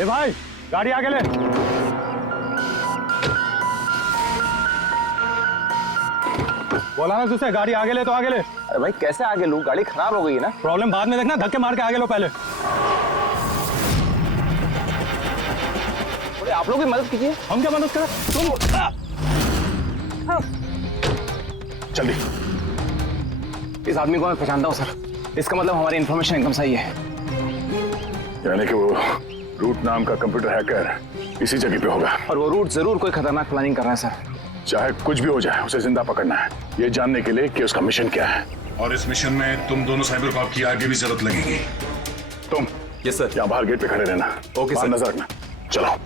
ए भाई, गाड़ी आगे ले। बोला ना तुझसे, गाड़ी आगे ले तो आगे ले। अरे भाई कैसे आगे लूं, गाड़ी खराब हो गई है ना। प्रॉब्लम बाद में देखना, धक्के मार के आगे लो पहले। थोड़ी आप लोग भी मदद कीजिए। हम क्या मदद करें, तुम जल्दी। इस आदमी को मैं पहचानता हूँ सर, इसका मतलब हमारी इन्फॉर्मेशन एकदम सही है। यानी कि वो रूट नाम का कंप्यूटर हैकर इसी जगह पे होगा, और वो रूट जरूर कोई खतरनाक प्लानिंग कर रहा है सर। चाहे कुछ भी हो जाए उसे जिंदा पकड़ना है, ये जानने के लिए कि उसका मिशन क्या है। और इस मिशन में तुम दोनों साइबर कॉप की आगे भी जरूरत लगेगी। तुम यस सर। यहाँ बाहर गेट पे खड़े रहना। ओके बाहर सर। नजर रखना। चलो।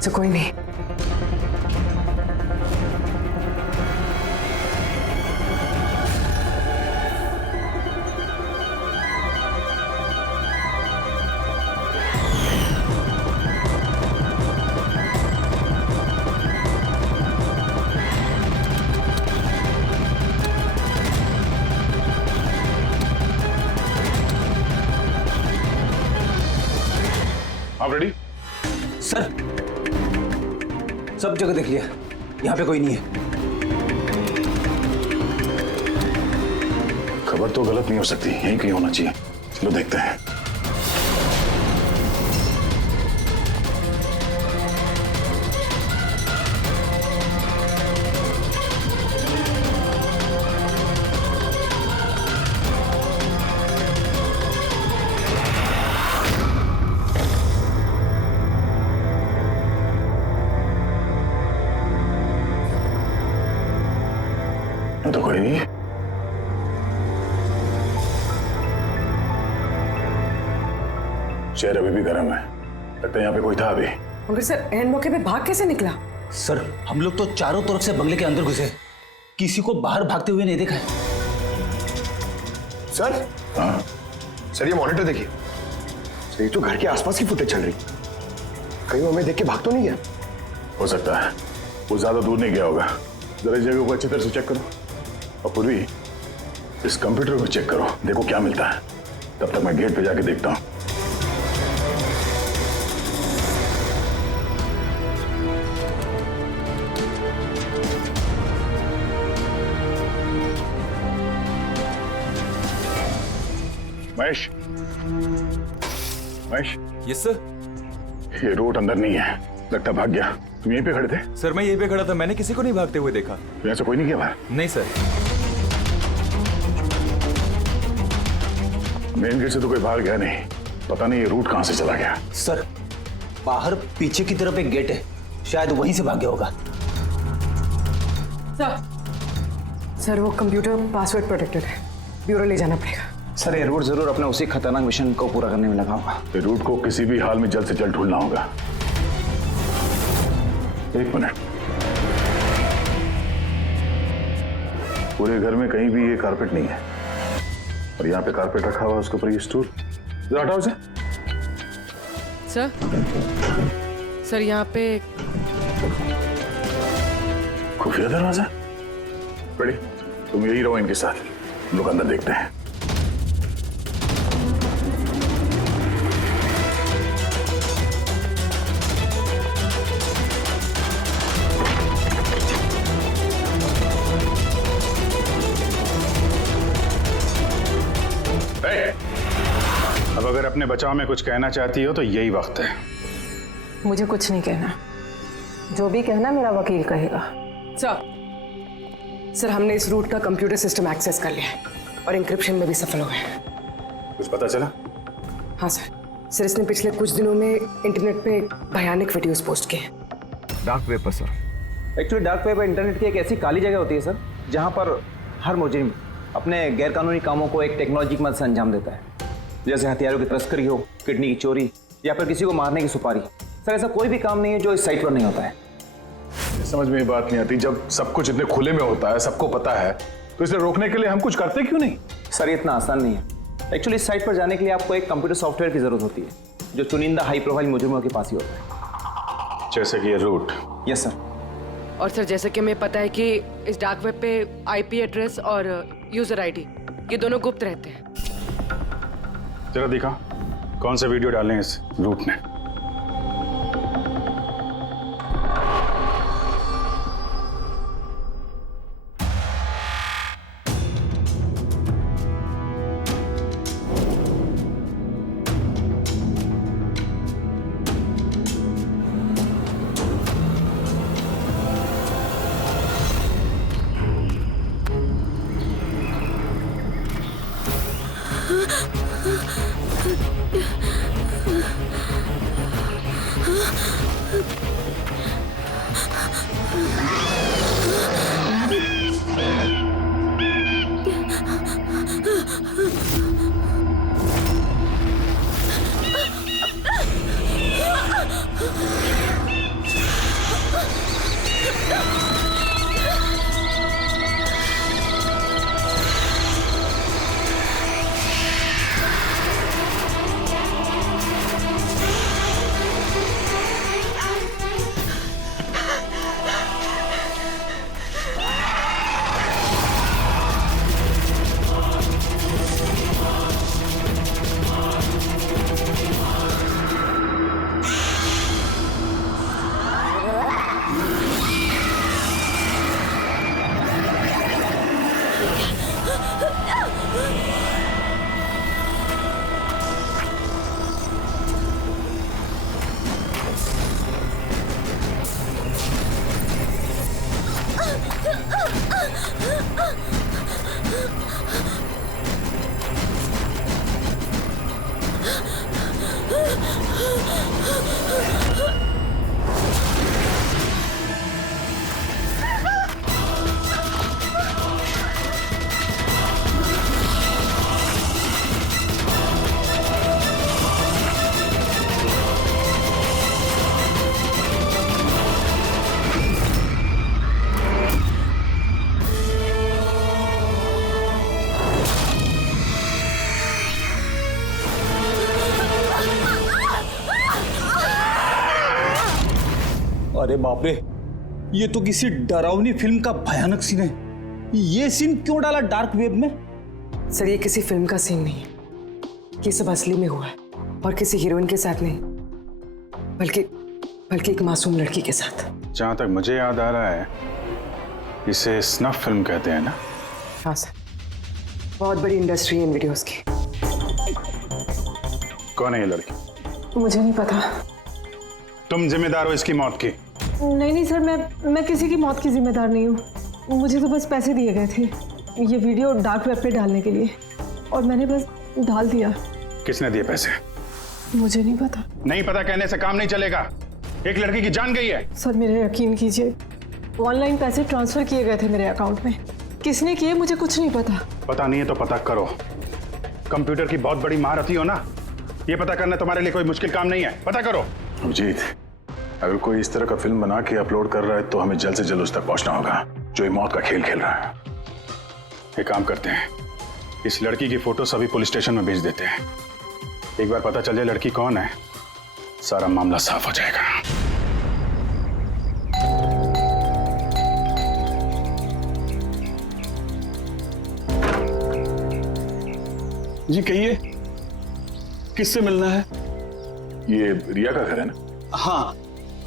तो कोई नहीं। आप रेडी? सर सब जगह देख लिया, यहाँ पे कोई नहीं है। खबर तो गलत नहीं हो सकती, यहीं कहीं होना चाहिए। चलो देखते हैं। तो कोई नहीं। शहर अभी भी गर्म है, लगता है यहाँ पे कोई था अभी। मगर सर एंड मौके पे भाग कैसे निकला? सर हम लोग तो चारों तरफ से बंगले के अंदर घुसे, किसी को बाहर भागते हुए नहीं देखा है। सर हाँ सर ये मॉनिटर देखिए सर, ये तो घर के आसपास की फुटेज चल रही, कहीं वो हमें देख के भाग तो नहीं गया? हो सकता है, वो ज्यादा दूर नहीं गया होगा। जरा इस जगह को अच्छी तरह से चेक करो, और पूर्वी इस कंप्यूटर को चेक करो, देखो क्या मिलता है। तब तक मैं गेट पे जाके देखता हूँ। Mahesh, Mahesh, yes sir. ये रोड अंदर नहीं है, लगता भाग गया। तुम यहीं पे खड़े थे? सर मैं यहीं पे खड़ा था, मैंने किसी को नहीं भागते हुए देखा। यहाँ से कोई नहीं गया बाहर? नहीं सर। मेन गेट से तो कोई बाहर गया नहीं, पता नहीं ये रूट कहां से चला गया। सर बाहर पीछे की तरफ एक गेट है, शायद वहीं से भाग गया होगा। सर वो कंप्यूटर पासवर्ड प्रोटेक्टेड है, ब्यूरो ले जाना पड़ेगा। सर ये रूट जरूर अपने उसी खतरनाक मिशन को पूरा करने में लगा होगा। ये रूट को किसी भी हाल में जल्द से जल्द ढूंढना होगा। एक मिनट, पूरे घर में कहीं भी ये कारपेट नहीं है, और यहाँ पे कारपेट रखा हुआ है, उसके ऊपर ये स्टूल। जरा हटाओ इसे। सर यहाँ पे खुफिया दरवाजा, बड़ी तुम यही रहो इनके साथ, हम लोग अंदर देखते हैं। अब अगर अपने बचाव में कुछ कहना चाहती हो तो यही वक्त है। मुझे कुछ नहीं कहना। जो भी कहना मेरा वकील कहेगा। सर हमने इस रूट का कंप्यूटर सिस्टम एक्सेस कर लिया है और इंक्रिप्शन में भी सफल हो गए हैं। कुछ पता चला? हाँ सर इसने पिछले कुछ दिनों में इंटरनेट पे भयानक वीडियोस पोस्ट किए हैं। डार्क वेब पर sir. Actually dark web internet की एक ऐसी काली जगह होती है सर, जहाँ पर हर मुजरिम अपने गैरकानूनी कामों को एक टेक्नोलॉजी की मदद से अंजाम देता है, जैसे हथियारों की तस्करी हो, किडनी की चोरी या फिर किसी को मारने की सुपारी। सर ऐसा कोई भी काम नहीं है जो इस साइट पर नहीं होता है। समझ में ये बात नहीं आती, जब सब कुछ इतने खुले में होता है, सबको पता है, तो इसे रोकने के लिए हम कुछ करते क्यों नहीं? सर ये इतना आसान नहीं है। एक्चुअली इस साइट पर जाने के लिए आपको एक कंप्यूटर सॉफ्टवेयर की जरूरत होती है, जो चुनिंदा हाई प्रोफाइल मुजरिमों के पास ही होता है। जैसे कि ये रूट। Yes sir. और सर जैसे कि हमें पता है कि इस डार्क वेब पे आईपी एड्रेस और यूजर आईडी ये दोनों गुप्त रहते हैं। जरा दिखा कौन से वीडियो डाले हैं इस रूट ने। अरे बाप रे, ये तो किसी डरावनी फिल्म का भयानक सीन है। ये सीन क्यों डाला डार्क वेब में? सर ये किसी फिल्म का सीन नहीं है, ये सब असली में हुआ है और किसी हीरोइन के साथ नहीं, बल्कि एक मासूम लड़की के साथ। जहां तक मुझे याद आ रहा है इसे स्नफ फिल्म कहते हैं ना? हाँ सर, बहुत बड़ी इंडस्ट्री है इन वीडियोस की। कौन है ये लड़की? मुझे नहीं पता। तुम जिम्मेदार हो इसकी मौत की? नहीं सर, मैं किसी की मौत की जिम्मेदार नहीं हूँ। मुझे तो बस पैसे दिए गए थे ये वीडियो डार्क वेब पे डालने के लिए, और मैंने बस डाल दिया। किसने दिए पैसे? मुझे नहीं पता। नहीं पता कहने से काम नहीं चलेगा। एक लड़की की जान गई है। सर मेरे यकीन कीजिए, ऑनलाइन पैसे ट्रांसफर किए गए थे मेरे अकाउंट में। किसने किए मुझे कुछ नहीं पता। पता नहीं है तो पता करो। कंप्यूटर की बहुत बड़ी महारथी हो ना, ये पता करना तुम्हारे लिए कोई मुश्किल काम नहीं है। पता करो। अभिजीत, अगर कोई इस तरह का फिल्म बना के अपलोड कर रहा है तो हमें जल्द से जल्द उस तक पहुंचना होगा जो ये मौत का खेल खेल रहा है। एक काम करते हैं, इस लड़की की फोटो सभी पुलिस स्टेशन में भेज देते हैं। एक बार पता चल जाए लड़की कौन है, सारा मामला साफ हो जाएगा। जी कहिए, किससे मिलना है? ये रिया का घर है ना? हाँ,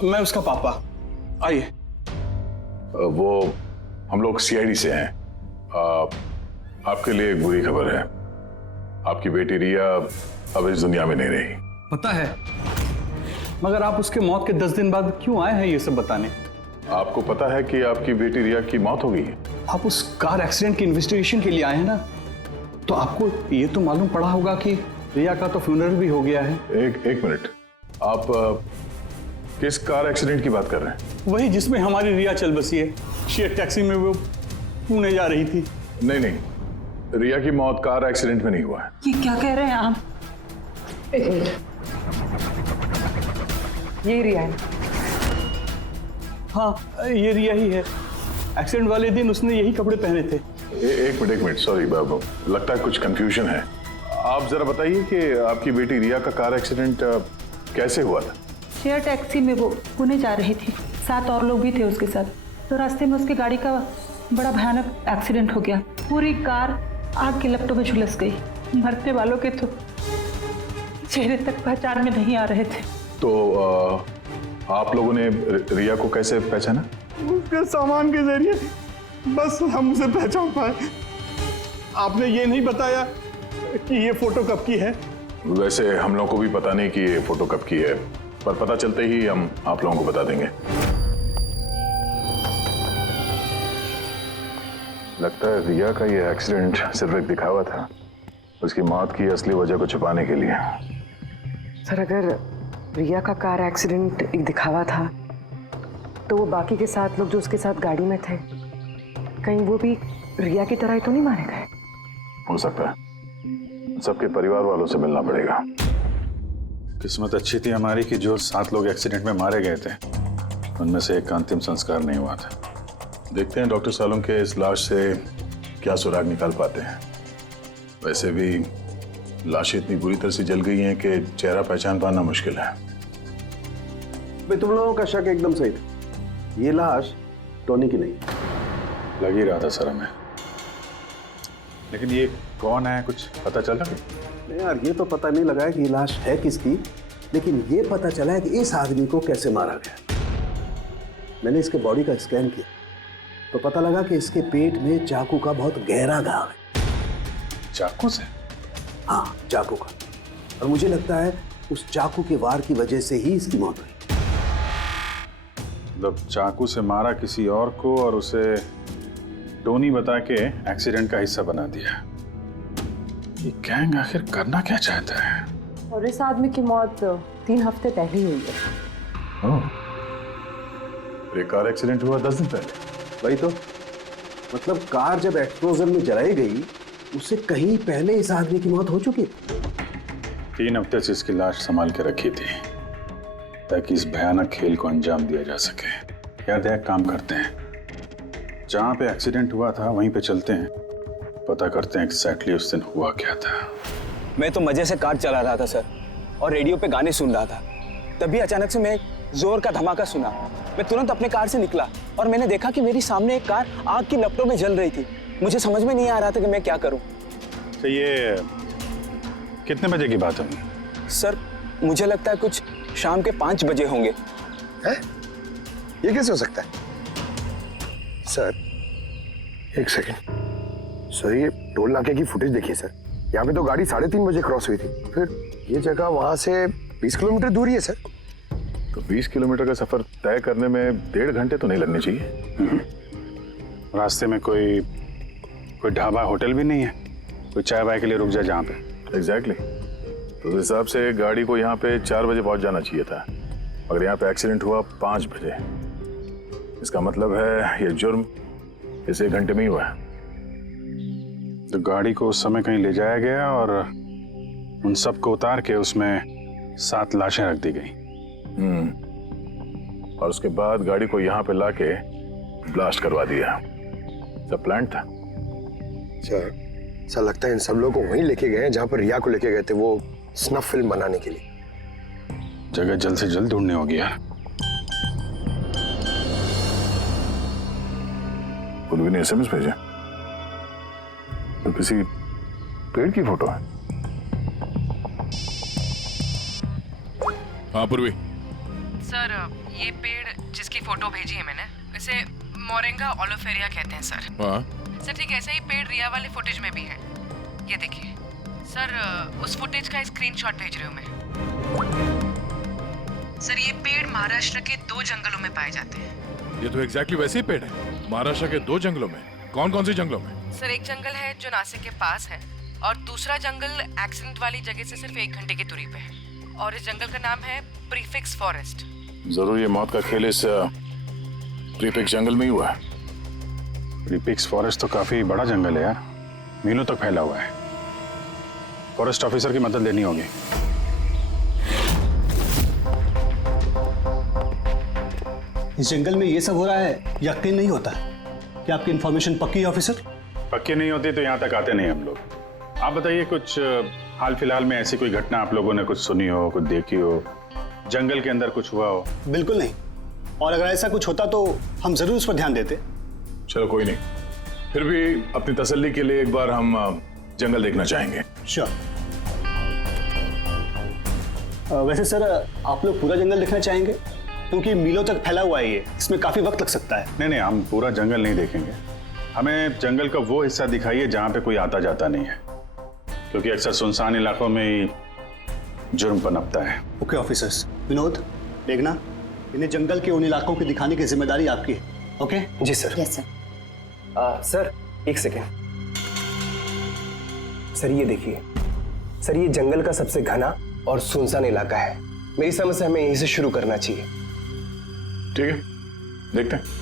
मैं उसका पापा। आइए। वो हम लोग सीआईडी से हैं। आपके लिए एक बुरी खबर है। आपकी बेटी रिया अब इस दुनिया में नहीं रही। पता है, मगर आप उसके मौत के 10 दिन बाद क्यों आए हैं ये सब बताने? आपको पता है कि आपकी बेटी रिया की मौत हो गई है? आप उस कार एक्सीडेंट की इन्वेस्टिगेशन के लिए आए हैं ना, तो आपको ये तो मालूम पड़ा होगा कि रिया का तो फ्यूनरल भी हो गया है। एक मिनट, आप किस कार एक्सीडेंट की बात कर रहे हैं? वही जिसमें हमारी रिया चल बसी है। शेयर टैक्सी में वो पुणे जा रही थी। नहीं, रिया की मौत कार एक्सीडेंट में नहीं हुआ है। ये क्या कह रहे हैं आप? एक मिनट, यही रिया है। हाँ, ये रिया ही है। एक्सीडेंट वाले दिन उसने यही कपड़े पहने थे। एक मिनट, सॉरी बाबू, लगता है कुछ कंफ्यूजन है। आप जरा बताइए कि आपकी बेटी रिया का कार एक्सीडेंट कैसे हुआ था? शेयर टैक्सी में वो पुणे जा रही थी, 7 और लोग भी थे उसके साथ। तो रास्ते में उसकी गाड़ी का बड़ा भयानक एक्सीडेंट हो गया। पूरी कार आग के लपटों में झुलस गई। मरने वालों के तो चेहरे तक पहचान में नहीं आ रहे थे। तो आप लोगों ने रिया को कैसे पहचाना? उसके सामान के जरिए बस हम उसे पहचान पाए। आपने ये नहीं बताया कि ये फोटो कब की है? वैसे हम लोगों को भी पता नहीं कि ये फोटो कब की है, पर पता चलते ही हम आप लोगों को बता देंगे। लगता है रिया का ये एक्सीडेंट सिर्फ एक दिखावा था, उसकी मौत की असली वजह को छुपाने के लिए। सर, अगर रिया का कार एक्सीडेंट एक दिखावा था, तो वो बाकी के 7 लोग जो उसके साथ गाड़ी में थे, कहीं वो भी रिया की तरह ही तो नहीं मारे गए? हो सकता है। सबके परिवार वालों से मिलना पड़ेगा। किस्मत अच्छी थी हमारी कि जो 7 लोग एक्सीडेंट में मारे गए थे, उनमें से एक का अंतिम संस्कार नहीं हुआ था। देखते हैं डॉक्टर सालों के इस लाश से क्या सुराग निकाल पाते हैं। वैसे भी लाशें इतनी बुरी तरह से जल गई हैं कि चेहरा पहचान पाना मुश्किल है। तुम लोगों का शक एकदम सही था। ये लाश टोनी की नहीं। लग ही रहा था सर हमें, लेकिन ये कौन है कुछ पता चला? नहीं यार, ये तो पता नहीं लगा है कि ये लाश है किसकी, लेकिन ये पता चला है कि इस आदमी को कैसे मारा गया। मैंने इसके बॉडी का स्कैन किया तो पता लगा कि इसके पेट में चाकू का बहुत गहरा घाव है। चाकू से? हाँ, चाकू का। और मुझे लगता है उस चाकू के वार की वजह से ही इसकी मौत हुई। मतलब चाकू से मारा किसी और को और उसे टोनी बता के एक्सीडेंट का हिस्सा बना दिया। ये गैंग आखिर करना क्या चाहता है? और इस आदमी की मौत 3 हफ्ते पहले हुई है। ये कार एक्सीडेंट हुआ 10 दिन पहले। वही तो, मतलब कार जब एक्सप्लोजन में जलाई गई उससे कहीं पहले इस आदमी की मौत हो चुकी। 3 हफ्ते से इसकी लाश संभाल के रखी थी ताकि इस भयानक खेल को अंजाम दिया जा सके। यार एक काम करते हैं, जहां पे एक्सीडेंट हुआ था वहीं पे चलते हैं, पता करते हैं एग्जैक्टली उस दिन हुआ क्या था। मैं तो मजे से कार चला रहा था सर, और रेडियो पे गाने सुन रहा था। तभी अचानक से मैं जोर का धमाका सुना। मैं तुरंत अपने कार से निकला और मैंने देखा कि मेरी सामने एक कार आग की लपटों में जल रही थी। मुझे समझ में नहीं आ रहा था कि मैं क्या करूं। तो ये कितने बजे की बात है? सर, मुझे लगता है कुछ शाम के 5 बजे होंगे। है? ये कैसे हो सकता है? सर, एक सेकंड। सर, ये टोल नाके की फुटेज देखिए सर। यहाँ पे तो गाड़ी 3:30 बजे क्रॉस हुई थी। फिर ये जगह वहां से 20 किलोमीटर दूर ही है सर। तो 20 किलोमीटर का सफर तय करने में 1.5 घंटे तो नहीं लगने चाहिए। रास्ते में कोई ढाबा होटल भी नहीं है, कोई चाय वाय के लिए रुक जाए जहाँ पे? एग्जैक्टली। तो उस हिसाब से गाड़ी को यहाँ पे 4 बजे पहुँच जाना चाहिए था, मगर यहाँ पे एक्सीडेंट हुआ 5 बजे। इसका मतलब है ये जुर्म इस 1 घंटे में ही हुआ है। तो गाड़ी को उस समय कहीं ले जाया गया और उन सबको उतार के उसमें 7 लाशें रख दी गई। और उसके बाद गाड़ी को यहाँ पे लाके ब्लास्ट करवा दिया। सब प्लान था। सर, लगता है इन सब लोगों को वहीं लेके गए जहाँ पर रिया को लेके गए थे, वो स्नफ फिल्म बनाने के लिए। जगह जल्द से जल्द ढूंढनी होगी यार। उन्होंने SMS भेजा तो किसी पेड़ की फोटो है। हाँ पूर्वी। सर ये पेड़ जिसकी फोटो भेजी है मैंने, इसे मोरिंगा ओलिफेरिया कहते हैं सर। हाँ सर ठीक ऐसा ही पेड़ रिया वाले फुटेज में भी है। ये देखिए सर, उस फुटेज का स्क्रीनशॉट भेज रही हूँ मैं। सर ये पेड़ महाराष्ट्र के 2 जंगलों में पाए जाते हैं। ये तो एग्जैक्टली वैसे ही पेड़ है, महाराष्ट्र के 2 जंगलों में। कौन कौन से जंगलों में? सर एक जंगल है जो नासिक के पास है, और दूसरा जंगल एक्सीडेंट वाली जगह से सिर्फ 1 घंटे की दूरी पे है, और इस जंगल का नाम है प्रीफिक्स फॉरेस्ट। जरूर ये मौत का खेल इस प्रीफिक्स जंगल में ही हुआ है। प्रीफिक्स फॉरेस्ट तो काफी बड़ा जंगल है यार, मीलों तक फैला हुआ है। फॉरेस्ट ऑफिसर की मदद लेनी होगी। इस जंगल में ये सब हो रहा है, यकीन नहीं होता कि आपकी इंफॉर्मेशन पक्की है ऑफिसर? पक्की नहीं होती तो यहाँ तक आते नहीं हम लोग। आप बताइए कुछ हाल फिलहाल में ऐसी कोई घटना आप लोगों ने कुछ सुनी हो, कुछ देखी हो, जंगल के अंदर कुछ हुआ हो? बिल्कुल नहीं, और अगर ऐसा कुछ होता तो हम जरूर उस पर ध्यान देते। चलो कोई नहीं, फिर भी अपनी तसल्ली के लिए एक बार हम जंगल देखना चाहेंगे। श्योर। वैसे सर आप लोग पूरा जंगल देखना चाहेंगे? क्योंकि मीलों तक फैला हुआ है ये, इसमें काफी वक्त लग सकता है। नहीं, हम पूरा जंगल नहीं देखेंगे। हमें जंगल का वो हिस्सा दिखाइए जहाँ पे कोई आता जाता नहीं है, क्योंकि अक्सर सुनसान इलाकों में ही जुर्म पनपता है। Okay officers. विनोद, मेघना, इन्हें जंगल के उन इलाकों की दिखाने की जिम्मेदारी आपकी है। ओके? जी सर। Yes sir. सर एक सेकेंड। सर ये देखिए, सर ये जंगल का सबसे घना और सुनसान इलाका है। मेरी समझ से हमें यहीं से शुरू करना चाहिए। ठीक है, देखते हैं।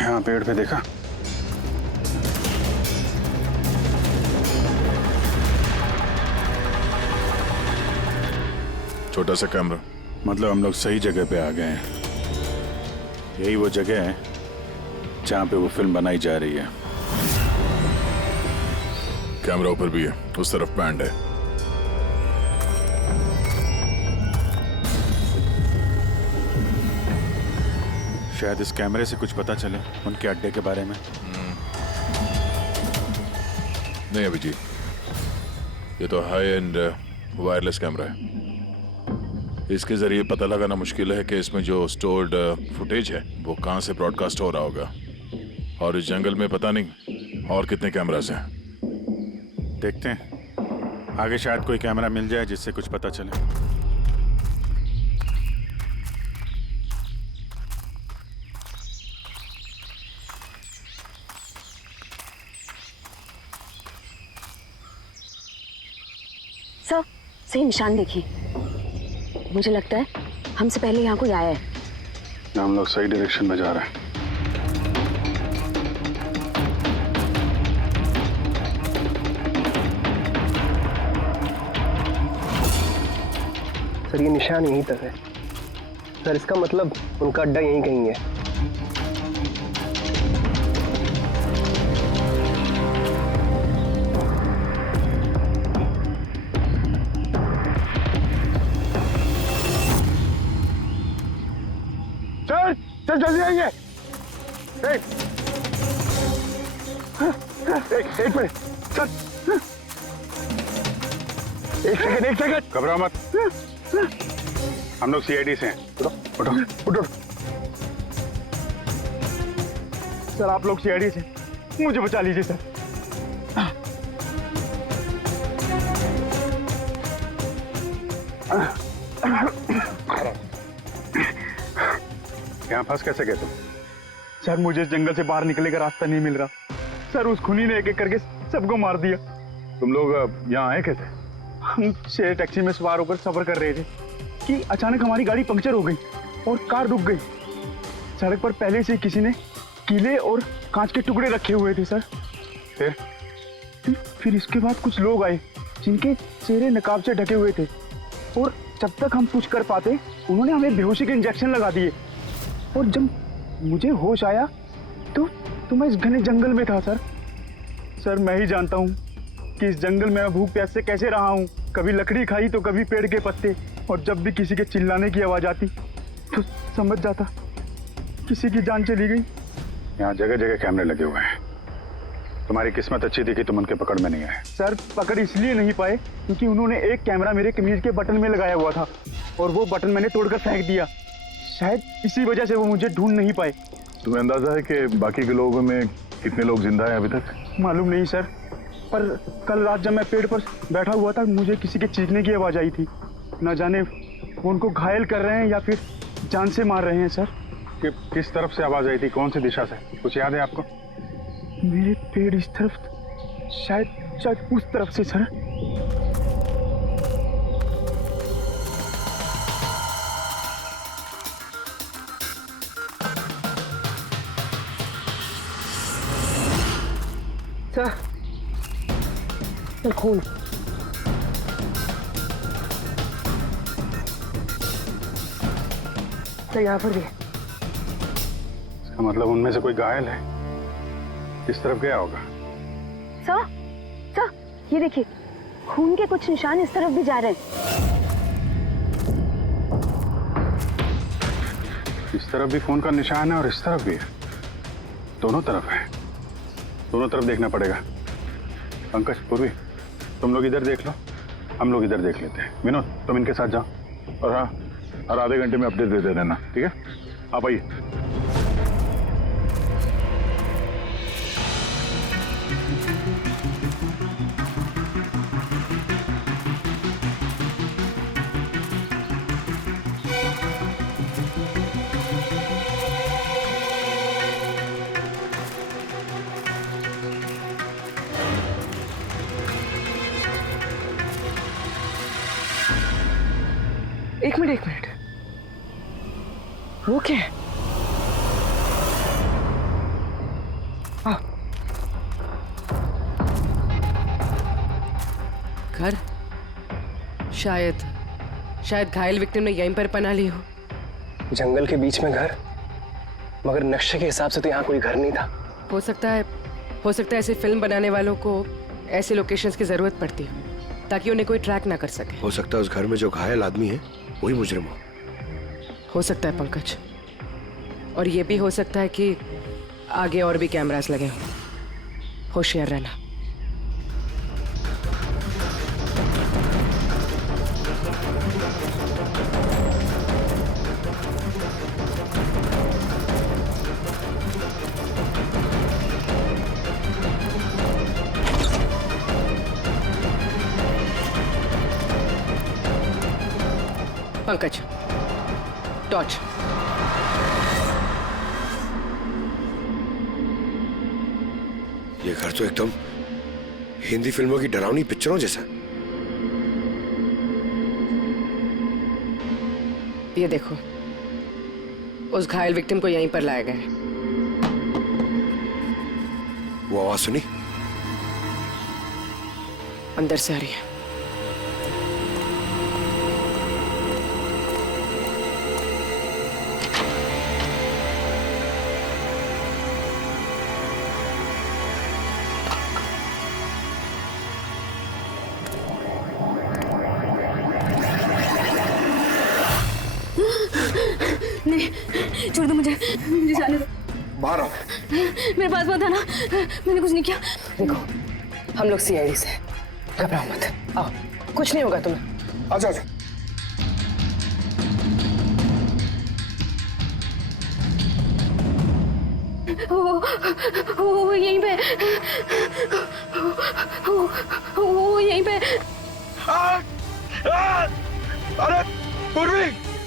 यहाँ पेड़ पे देखा? छोटा सा कैमरा। मतलब हम लोग सही जगह पे आ गए हैं। यही वो जगह है जहाँ पे वो फिल्म बनाई जा रही है। कैमरा ऊपर भी है, उस तरफ बैंड है। शायद इस कैमरे से कुछ पता चले उनके अड्डे के बारे में। नहीं अभिजीत, ये तो हाई एंड वायरलेस कैमरा है। इसके जरिए पता लगाना मुश्किल है कि इसमें जो स्टोर्ड फुटेज है वो कहाँ से ब्रॉडकास्ट हो रहा होगा, और इस जंगल में पता नहीं और कितने कैमरास हैं। देखते हैं, आगे शायद कोई कैमरा मिल जाए जिससे कुछ पता चले। सर सही निशान देखिए, मुझे लगता है हमसे पहले यहाँ कोई आया है। हम लोग सही डायरेक्शन में जा रहे हैं। सर ये निशान यहीं तक है। सर इसका मतलब उनका अड्डा यहीं कहीं है। चल जल्दी आइए। एक मिनट चल, एक सेकंड। घबराओ मत, हम लोग सीआईडी से हैं। उठो उठो। सर आप लोग सीआईडी से, मुझे बचा लीजिए सर। यहाँ फंस कैसे गए तुम? सर मुझे इस जंगल से बाहर निकलने का रास्ता नहीं मिल रहा। सर उस खूनी ने एक एक करके सबको मार दिया। तुम लोग यहाँ आए कैसे? हम शेयर टैक्सी में सवार होकर सफर कर रहे थे कि अचानक हमारी गाड़ी पंक्चर हो गई और कार रुक गई। सड़क पर पहले से किसी ने कीले और कांच के टुकड़े रखे हुए थे सर। फिर इसके बाद कुछ लोग आए जिनके चेहरे नकाब से ढके हुए थे, और जब तक हम कुछ कर पाते उन्होंने हमें बेहोशी के इंजेक्शन लगा दिए। और जब मुझे होश आया तो मैं इस घने जंगल में था सर। सर मैं ही जानता हूँ कि इस जंगल में मैं भूख प्यास से कैसे रहा हूँ। कभी लकड़ी खाई तो कभी पेड़ के पत्ते, और जब भी किसी के चिल्लाने की आवाज आती तो समझ जाता किसी की जान चली गई। यहाँ जगह जगह कैमरे लगे हुए हैं। तुम्हारी किस्मत अच्छी थी कि तुम उनके पकड़ में नहीं आए। सर पकड़ इसलिए नहीं पाए क्योंकि उन्होंने एक कैमरा मेरे कमीज के बटन में लगाया हुआ था और वो बटन मैंने तोड़कर फेंक दिया। शायद इसी वजह से वो मुझे ढूंढ नहीं पाए। तुम्हें अंदाजा है कि बाकी के लोगों में कितने लोग जिंदा हैं अभी तक? मालूम नहीं सर, पर कल रात जब मैं पेड़ पर बैठा हुआ था मुझे किसी के चीखने की आवाज आई थी। न जाने वो उनको घायल कर रहे हैं या फिर जान से मार रहे हैं सर। किस तरफ से आवाज आई थी, कौन सी दिशा से, कुछ याद है आपको? मेरे पेड़ इस तरफ, शायद उस तरफ से सर। सर खून। सर यहाँ पर भी। इसका मतलब उनमें से कोई घायल है। किस तरफ गया होगा? सर ये देखिए, खून के कुछ निशान इस तरफ भी जा रहे हैं। इस तरफ भी खून का निशान है और इस तरफ भी है। दोनों तरफ है, दोनों तरफ देखना पड़ेगा। पंकज, पूर्वी, तुम लोग इधर देख लो, हम लोग इधर देख लेते हैं। विनोद, तुम इनके साथ जाओ और हाँ, हर आधे घंटे में अपडेट दे देना, ठीक है? आप आइए। एक मिनट, वो क्या है? घर, शायद घायल विक्टिम ने यहीं पर पनाह ली हो। जंगल के बीच में घर, मगर नक्शे के हिसाब से तो यहाँ कोई घर नहीं था। हो सकता है ऐसे फिल्म बनाने वालों को ऐसे लोकेशंस की जरूरत पड़ती है ताकि उन्हें कोई ट्रैक ना कर सके। हो सकता है उस घर में जो घायल आदमी है वही मुजरिम हो सकता है पंकज, और ये भी हो सकता है कि आगे और भी कैमरास लगे हों। होशियार रहना। पंकज, टॉर्च। ये घर तो एकदम हिंदी फिल्मों की डरावनी पिक्चरों जैसा। ये देखो, उस घायल विक्टिम को यहीं पर लाया गया है। वो आवाज सुनी? अंदर से आ रही है। नहीं, छोड़ दो मुझे जाने दो। बाहर आओ। मेरे पास मत आना, मैंने कुछ नहीं किया। देखो, हम लोग CID से, घबराओ मत। आओ, कुछ नहीं होगा तुम्हें। अच्छा अच्छा। वो यहीं पे, वो यहीं पे। अरे पूर्वी,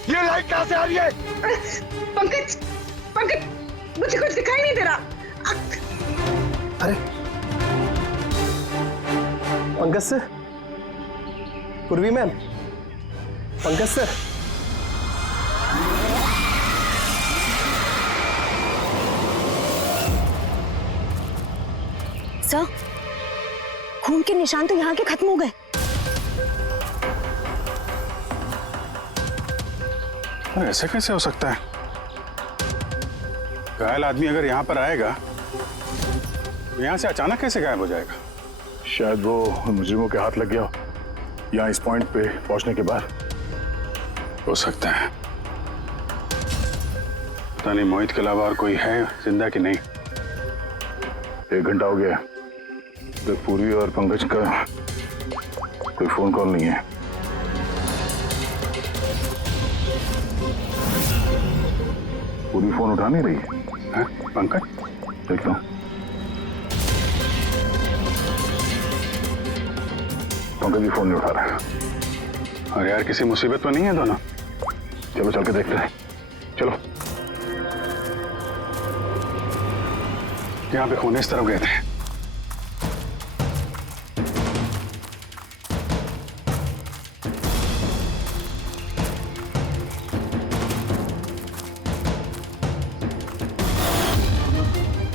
ये लाइट कहाँ से आ रही है? पंकज, मुझे कुछ दिखाई नहीं दे रहा। अरे पंकज सर, पूर्वी मैम, पंकज सर। सर, खून के निशान तो यहाँ के खत्म हो गए। ऐसे कैसे हो सकता है? घायल आदमी अगर यहाँ पर आएगा तो यहाँ से अचानक कैसे गायब हो जाएगा? शायद वो मुजरिमों के हाथ लग गया हो, यहाँ इस पॉइंट पे पहुंचने के बाद। हो सकता है। पता नहीं मोहित के अलावा और कोई है जिंदा कि नहीं। 1 घंटा हो गया तो पूर्वी और पंकज का कोई फोन कॉल नहीं है। पूरी फोन उठा नहीं रही है। पंकज देखता हूँ। पंकज भी फोन नहीं उठा रहा है। अरे यार किसी मुसीबत में नहीं है दोनों। चलो चल के देखते हैं। चलो। यहाँ पे खून इस तरफ गए थे।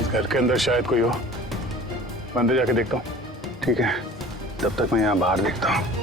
इस घर के अंदर शायद कोई हो। मैं अंदर जाके देखता हूँ। ठीक है, तब तक मैं यहाँ बाहर देखता हूँ।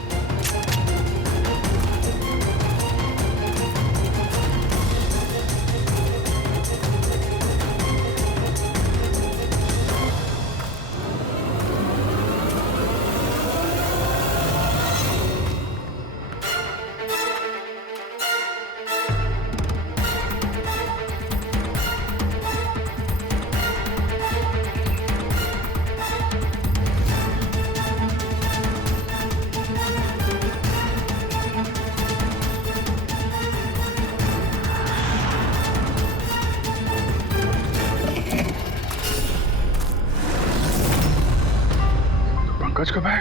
पंकज कब है?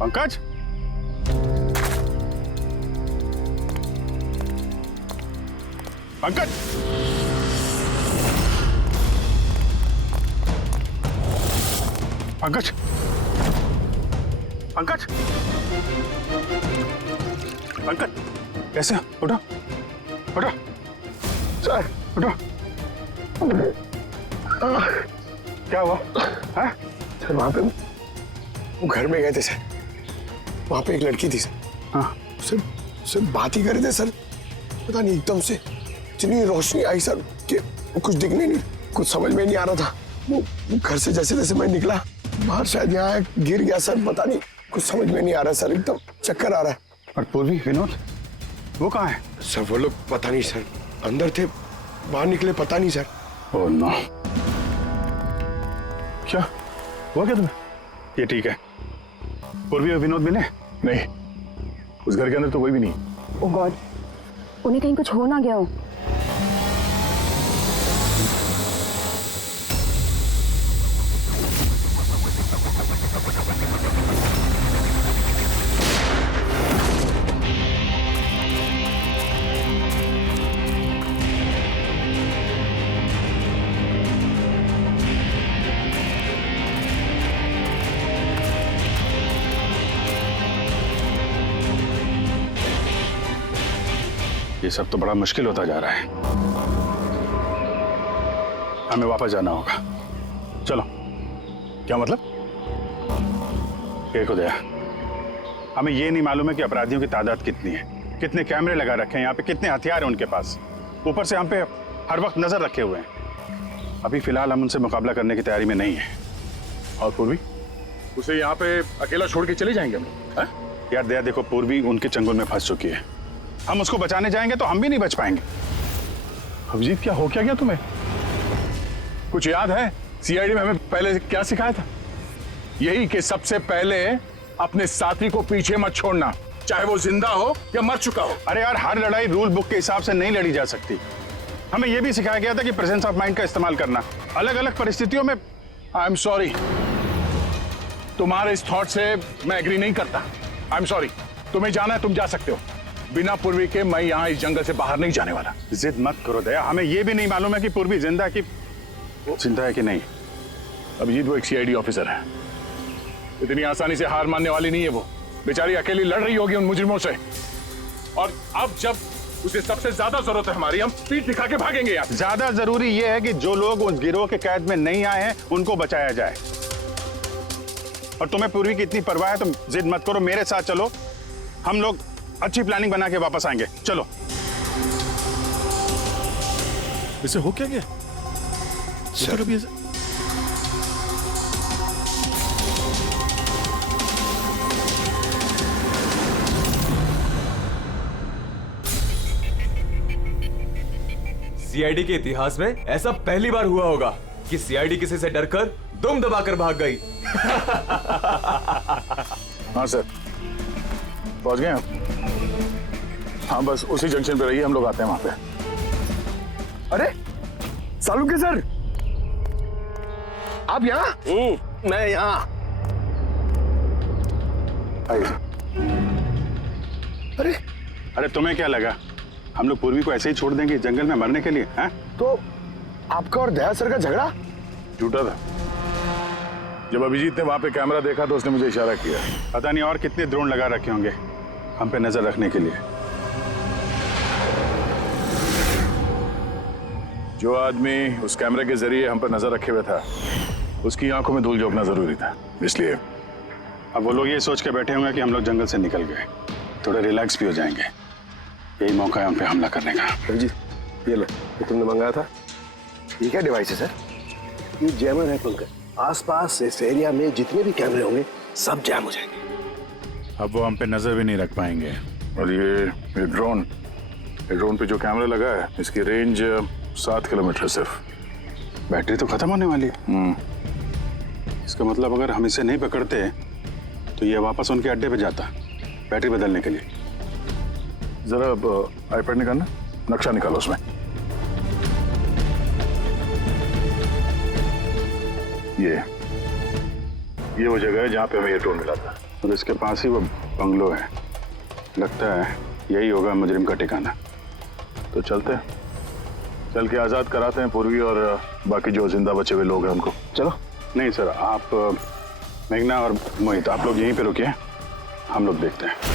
पंकज, पंकज, पंकज, पंकज, पंकज, कैसे? उठो, उठो, सर उठो। क्या हुआ? है? सर वहाँ पे वो घर में गए थे सर। वहाँ पे एक लड़की थी सर। हाँ। सर बात ही कर रहे थे सर। पता नहीं एकदम से इतनी रोशनी आई सर कि कुछ दिखने नहीं, कुछ समझ में नहीं आ रहा था। वो घर से जैसे जैसे मैं निकला बाहर शायद यहाँ गिर गया सर। पता नहीं कुछ समझ में नहीं आ रहा सर, एकदम चक्कर आ रहा है। और पूर्वी, विनोद, वो कहाँ है? सर वो लोग पता नहीं सर, अंदर थे बाहर निकले पता नहीं सर। Oh no. क्या हुआ क्या तुम्हें? ये ठीक है। पूर्वी और विनोद मिले? नहीं, उस घर के अंदर तो कोई भी नहीं। ओह गॉड, उन्हें कहीं कुछ हो ना गया हो। ये सब तो बड़ा मुश्किल होता जा रहा है। हमें वापस जाना होगा। चलो। क्या मतलब? देखो दया, हमें ये नहीं मालूम है कि अपराधियों की तादाद कितनी है, कितने कैमरे लगा रखे हैं यहाँ पे, कितने हथियार हैं उनके पास। ऊपर से हम पे हर वक्त नजर रखे हुए हैं। अभी फिलहाल हम उनसे मुकाबला करने की तैयारी में नहीं है। और पूर्वी, उसे यहाँ पे अकेला छोड़ के चले जाएंगे हम? यार दया देखो, पूर्वी उनके चंगुल में फंस चुकी है। हम उसको बचाने जाएंगे तो हम भी नहीं बच पाएंगे। अभिजीत, क्या हो क्या गया तुम्हें? कुछ याद है सीआईडी में हमें पहले क्या सिखाया था? यही कि सबसे पहले अपने साथी को पीछे मत छोड़ना, चाहे वो जिंदा हो या मर चुका हो। अरे यार, हर लड़ाई रूल बुक के हिसाब से नहीं लड़ी जा सकती। हमें यह भी सिखाया गया था कि प्रेजेंस ऑफ माइंड का इस्तेमाल करना अलग अलग परिस्थितियों में। आई एम सॉरी, तुम्हारे इस थॉट से मैं एग्री नहीं करता। I am sorry. तुम्हें जाना है तुम जा सकते हो, बिना पूर्वी के मैं यहाँ इस जंगल से बाहर नहीं जाने वाला। जिद मत करो दया, हमें यह भी नहीं मालूम है कि पूर्वी जिंदा है कि नहीं। अभिजीत वो एक सीआईडी ऑफिसर है, इतनी आसानी से हार मानने वाली नहीं है। वो बेचारी अकेली लड़ रही होगी उन मुजरिमों से, और अब जब उसे सबसे ज्यादा जरूरत है हमारी, हम पीठ दिखा के भागेंगे यार। ज्यादा जरूरी यह है कि जो लोग उस गिरोह के कैद में नहीं आए हैं उनको बचाया जाए। और तुम्हें पूर्वी की इतनी परवाह है, तुम जिद मत करो, मेरे साथ चलो। हम लोग अच्छी प्लानिंग बना के वापस आएंगे। चलो। इसे हो क्या गया? सर अभी सीआईडी के इतिहास में ऐसा पहली बार हुआ होगा कि सीआईडी किसी से डरकर दुम दबाकर भाग गई। हाँ सर, पहुंच गए आप? हाँ बस उसी जंक्शन पे रहिए, हम लोग आते हैं वहां पे। अरे सालुके सर, आप यहाँ? मैं यहाँ। अरे अरे तुम्हें क्या लगा हम लोग पूर्वी को ऐसे ही छोड़ देंगे जंगल में मरने के लिए? हैं? तो आपका और दया सर का झगड़ा झूठा था। जब अभिजीत ने वहां पे कैमरा देखा तो उसने मुझे इशारा किया। पता नहीं और कितने ड्रोन लगा रखे होंगे हम पे नजर रखने के लिए। जो आदमी उस कैमरे के जरिए हम पर नजर रखे हुए था उसकी आंखों में धूल झोंकना जरूरी था, इसलिए अब वो लोग ये सोच के बैठे होंगे कि हम लोग जंगल से निकल गए, थोड़े रिलैक्स भी हो जाएंगे। यही मौका है हम पे हमला करने का। अभिजीत ये लो, ये तुमने मंगाया था। ये क्या डिवाइस है सर? ये जैमर है पंकज। आसपास इस एरिया में जितने भी कैमरे होंगे सब जैम हो जाएंगे। अब वो हम पे नजर भी नहीं रख पाएंगे। और ये ड्रोन पे जो कैमरा लगा है इसकी रेंज 7 किलोमीटर सिर्फ। बैटरी तो खत्म होने वाली है। इसका मतलब अगर हम इसे नहीं पकड़ते तो ये वापस उनके अड्डे पे जाता बैटरी बदलने के लिए। जरा आईपैड निकालना, नक्शा निकालो उसमें। ये वो जगह है जहाँ पे हमें ये ड्रोन मिला था और इसके पास ही वो बंगलो है। लगता है यही होगा मुजरिम का ठिकाना। तो चलते हैं, चल के आज़ाद कराते हैं पूर्वी और बाकी जो जिंदा बचे हुए लोग हैं उनको। चलो। नहीं सर, आप मेघना और मोहित आप लोग यहीं पे रुकिए, हम लोग देखते हैं।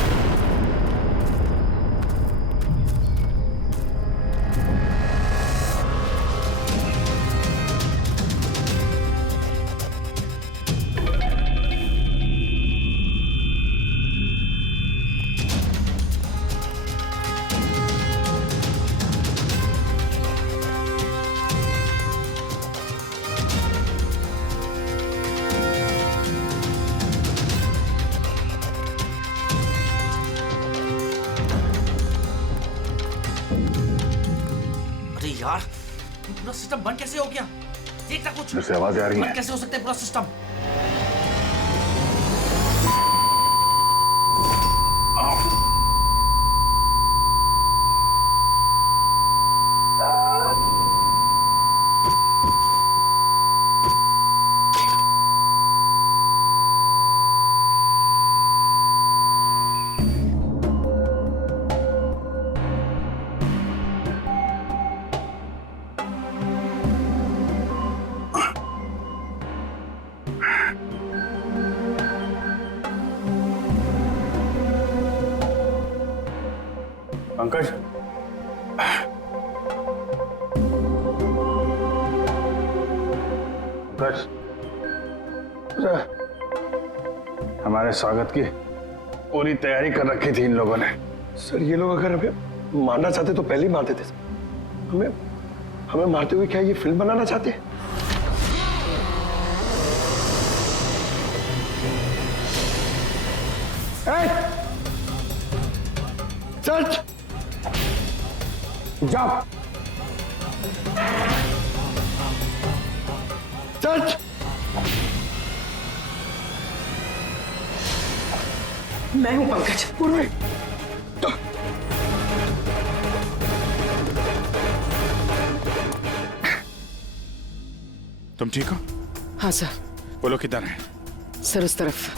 यार पूरा सिस्टम बंद कैसे हो गया? देख ना कुछ। जैसे आवाजें आ रही हैं। बंद कैसे हो सकता है पूरा सिस्टम? पंकज, पंकज, हमारे स्वागत की पूरी तैयारी कर रखी थी इन लोगों ने। सर ये लोग अगर हमें मारना चाहते तो पहले ही मार देते। हमें मारते हुए क्या ये फिल्म बनाना चाहते हैं? सर्च जाओ, सर्च। मैं हूं पंकज। पूर्वी, तुम ठीक हो? हाँ सर। वो लोग किधर हैं? सर उस तरफ।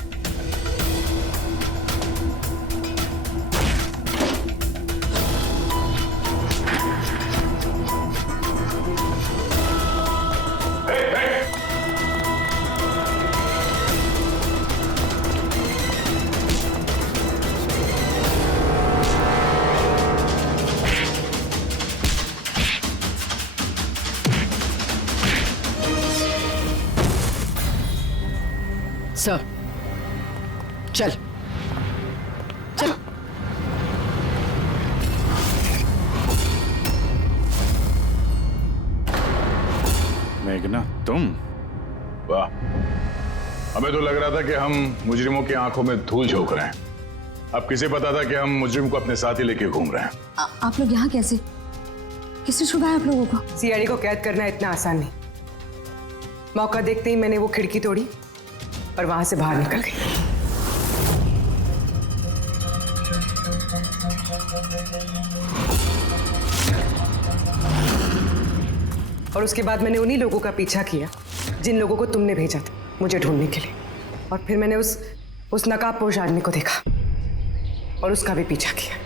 सर चल चल। मेघना, मेघना, तुम? वाह, हमें तो लग रहा था कि हम मुजरिमों की आंखों में धूल झोंक रहे हैं। अब किसे पता था कि हम मुजरिम को अपने साथ ही लेके घूम रहे हैं। आप लोग यहाँ कैसे? किसने छुड़ाया आप लोगों को? सीआईडी को कैद करना इतना आसान नहीं। मौका देखते ही मैंने वो खिड़की तोड़ी और वहां से बाहर निकल गई। और उसके बाद मैंने उन्हीं लोगों का पीछा किया जिन लोगों को तुमने भेजा था मुझे ढूंढने के लिए। और फिर मैंने उस नकाबपोश आदमी को देखा और उसका भी पीछा किया।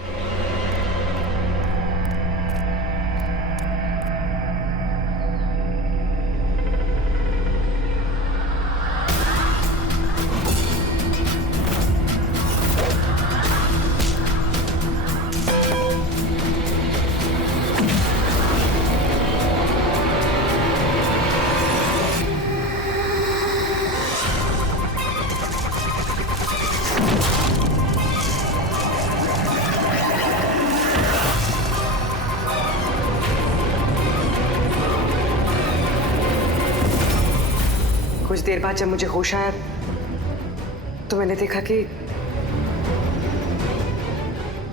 कुछ देर बाद जब मुझे होश आया तो मैंने देखा कि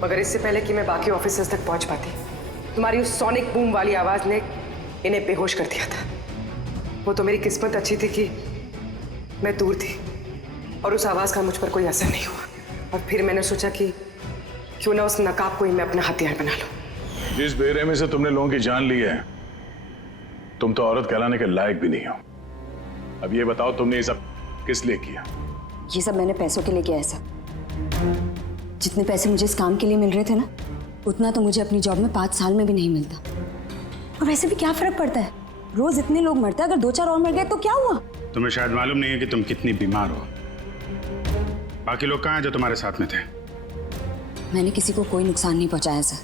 मगर इससे पहले कि मैं बाकी ऑफिसर्स तक पहुंच पाती, तुम्हारी उस सोनिक बूम वाली आवाज ने इन्हें बेहोश कर दिया था। वो तो मेरी किस्मत अच्छी थी कि मैं दूर थी और उस आवाज का मुझ पर कोई असर नहीं हुआ। और फिर मैंने सोचा कि क्यों ना उस नकाब को ही मैं अपना हथियार बना लूं। जिस बेरहमी से तुमने लोगों की जान ली है, तुम तो औरत कहलाने के लायक भी नहीं हो। अब ये बताओ, तुमने ये सब किस लिए किया? ये सब मैंने पैसों के लिए किया है सर। जितने पैसे मुझे इस काम के लिए मिल रहे थे ना, उतना तो मुझे अपनी जॉब में 5 साल में भी नहीं मिलता। और वैसे भी क्या फर्क पड़ता है, रोज इतने लोग मरते हैं, अगर 2-4 और मर गए तो क्या हुआ? तुम्हें शायद मालूम नहीं है कि तुम कितनी बीमार हो। बाकी लोग कहाँ हैं जो तुम्हारे साथ में थे? मैंने किसी को कोई नुकसान नहीं पहुंचाया सर,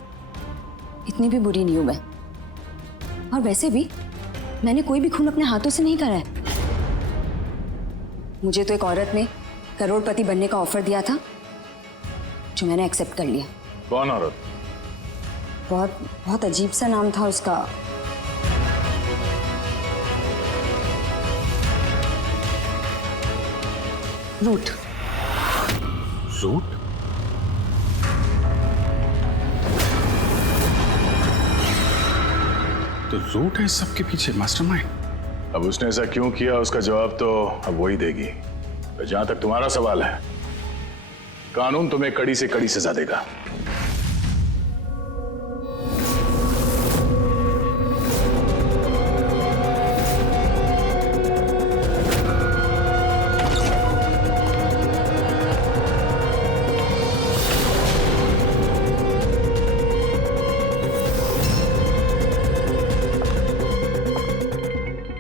इतनी भी बुरी नहीं हूं मैं। और वैसे भी मैंने कोई भी खून अपने हाथों से नहीं करा है। मुझे तो एक औरत ने करोड़पति बनने का ऑफर दिया था जो मैंने एक्सेप्ट कर लिया। कौन औरत? बहुत अजीब सा नाम था उसका। रूट। रूट? तो रूट है सबके पीछे मास्टरमाइंड। अब उसने ऐसा क्यों किया, उसका जवाब तो अब वही देगी। तो जहां तक तुम्हारा सवाल है, कानून तुम्हें कड़ी से कड़ी सजा देगा।